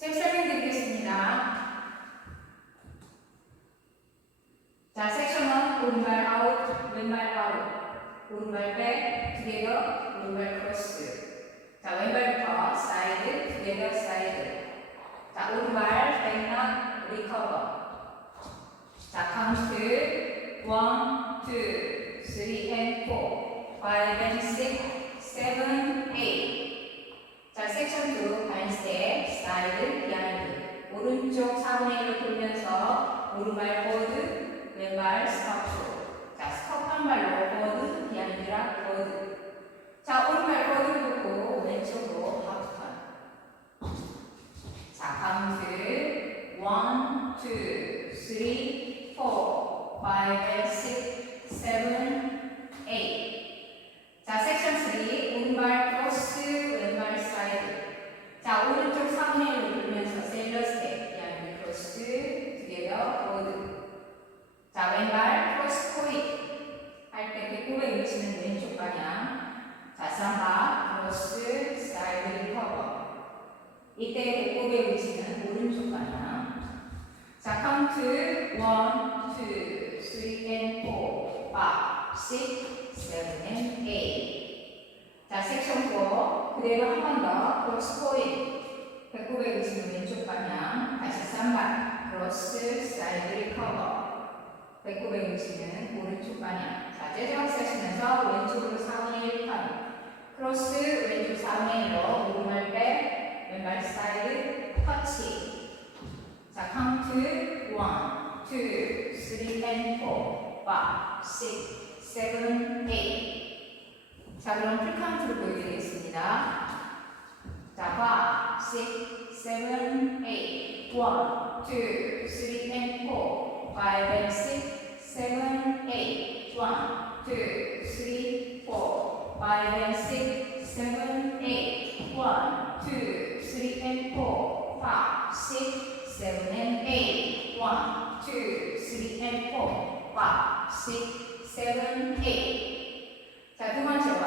스텝 설명드리겠습니다. 자, 섹션은 오른발 아웃, 왼발 아웃, 오른발 백, 투게더, 오른발 크로스. 자, 왼발부터 사이드, 투게더, 사이드. 자, 오른발 백넛, 리커버. 자, 카운트 1, 2, 3 and 4, 5 and 6, 7, 8. 자, 섹션 2, 반스텝, 사이드, 비하인드. 오른쪽 4분의 1로 돌면서 오른발 포워드, 왼발 스톱. 자, 스톱 한 발로 포워드, 비하인드라 포워드. 자, 오른발 포워드를 보고 왼쪽으로 하프턴. 자, 카운트 1, 2, 3, 4, 5 and 6, 7, 8. 자, 섹션 3, 오른발 크로스, 왼발 사이드. 자, 오른쪽 3분의 1로 돌면서 셀러 스텝, 비하인드 크로스, 투게더, 포워드. 자, 왼발 크로스 코이. 할 때 배꼽에 위치는 왼쪽 방향. 자, 쌈바, 크로스, 사이드 리커버. 이때 배꼽에 위치는 오른쪽 방향. 자, 카운트 1, 2, 3 and 4, 5, 6, 7 and 8. 자, 섹션 4 그대로 한 번 더 크로스 코인. 배꼽에 위치는 왼쪽 방향. 다시 쌈바, 크로스, 사이드 리커버. 배꼽에 위치는 오른쪽 방향. 자, 재정학 쓰시면서 왼쪽으로 4분의 1턴. 크로스, 왼쪽 4분의 1로 오른발 백, 왼발 사이드, 터치. 자, 카운트 1, 2, 3 and 4, 5, 6, 7, 8. 자, 그럼 풀카운트를 보여드리겠습니다. 자, 5, 6, 7, 8. 1, 2, 3 and 4, 5 and 6, 7, 8. 1, 2, 3, 4, 5 and 6, 7, 8. 1, 2, 3 and 4, 5, 6, 7 and 8. 1, 2, 3 and 4, 5, 6, 7, 8. 자, 두 번째 월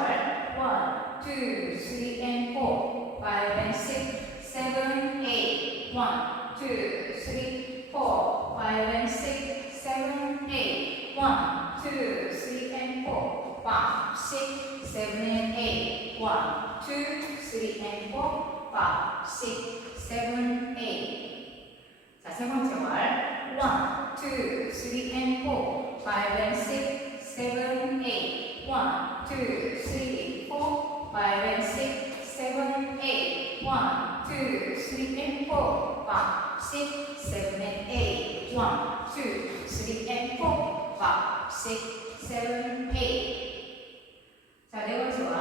1, 2, 3 and 4, 5 and 6, 7, 8. 1, 2, 3, 4, 5 and 6, 7, 8. 1, 2, 3 and 4, 5, 6, 7 and 8. 1, 2, 3 and 4, 5, 6, 7, 8. 자, 세 번째 월 1, 2, 3 and 4, 5 and 6, 7, 8. 1, 2, 3, 4, 5 and 6, 7, 8. 1, 2, 3 and 4, 5, 6, 7 and 8. 1, 2, 3 and 4, 5, 6, 7, 8. 자, 네 번째 월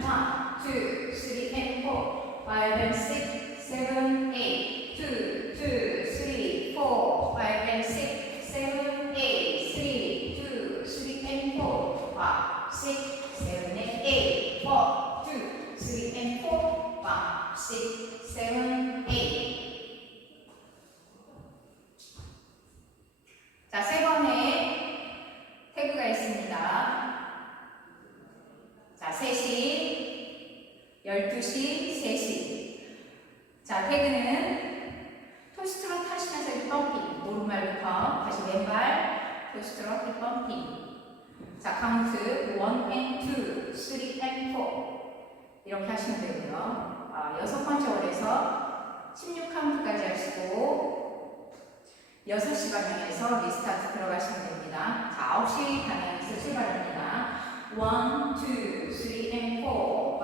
1, 2, 3 and 4, 5 and 6, 7, 8. 2, 2, 3, 4, 5 and 6, 7, 8. 3, 2, 3 and 4, 5, 6, 7 and 8. 4, 2, 3 and 4, 5, 6, 7, 8. 자, 세 번의 태그가 있습니다. 자, 3시, 12시, 3시. 자, 태그는 토스트로 타시면서 이 펌핑. 오른발부터 다시 왼발 토스트로 이 펌핑. 자, 카운트 1 and 2, 3 and 4. 이렇게 하시면 되고요. 6번째 월에서 16카운트까지 하시고 6시 방향에서 리스타트 들어가시면 됩니다. 자, 9시 방향에서 출발합니다. 1, 2, 3 and 4, 5